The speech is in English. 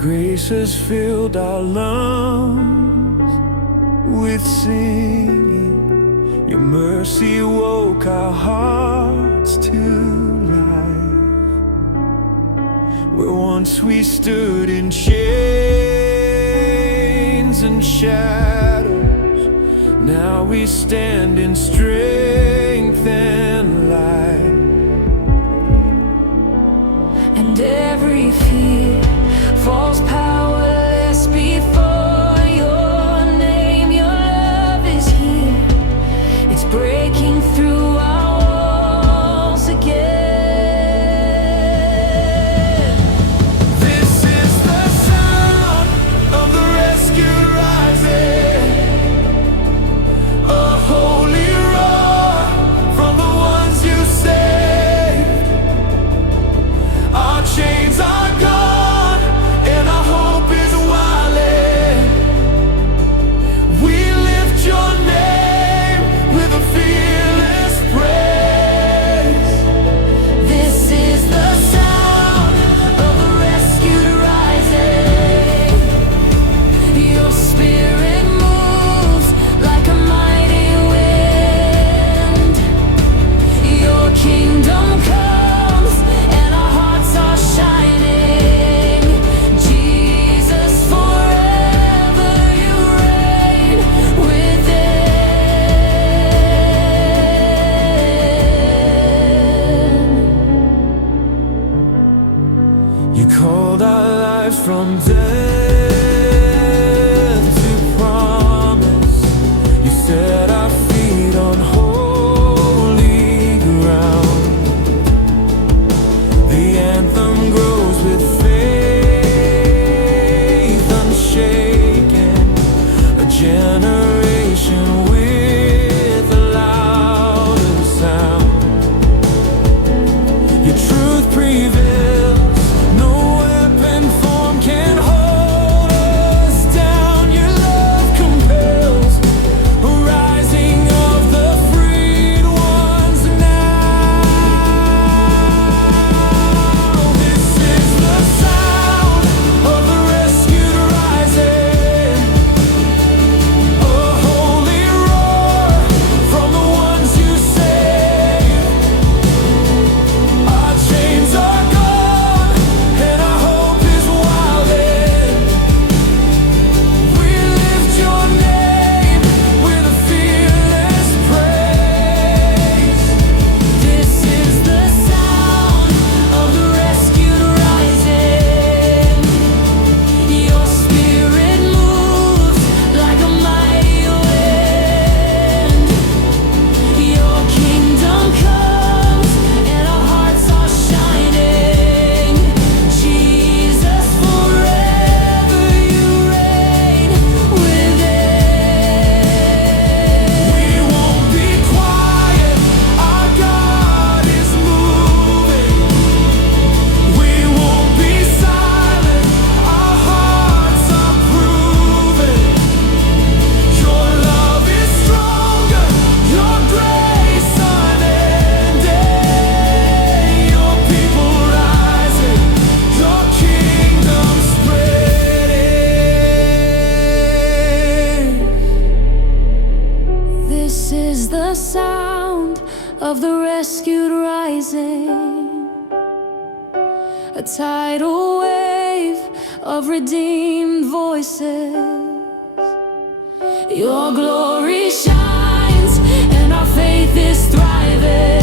Grace has filled our lungs with singing. Your mercy woke our hearts to life. Where once we stood in chains and shadows, now we stand in strength and light. And every fear falls powerless before your name. Your love is here. It's breaking through our walls again. This is the sound of the rescued rising, a holy roar from the ones you saved. Our chains are gone and our hope is wilding. We lift your name with a fearless praise. This is the sound of the rescued rising. Your spirit moves like a mighty wind. Your kingdom comes and our hearts are shining. Jesus, forever you reign within. You called our lives from death to promise. You set our feet on holy ground. The anthem grows with faith unshaken. A generation with a louder sound. Your truth prevails. No weapon formed can hold us down. Your love compels a rising of the freed ones now. This is the sound of the rescued rising, a holy roar from the ones you saved. Our chains are gone and our hope is wilding. We lift your name with a fearless praise. This is the sound of the rescued rising. Your spirit moves like a mighty wind. Your kingdom comes and our hearts are shining. Jesus, forever you reign within. We won't be quiet. Our God is moving. We won't be silent. Our hearts are proving. Your love is stronger. Your grace unending. Your people rising. Your kingdom spreading. This is the sound of the rescued rising, a tidal wave of redeemed voices. Your glory shines and our faith is thriving.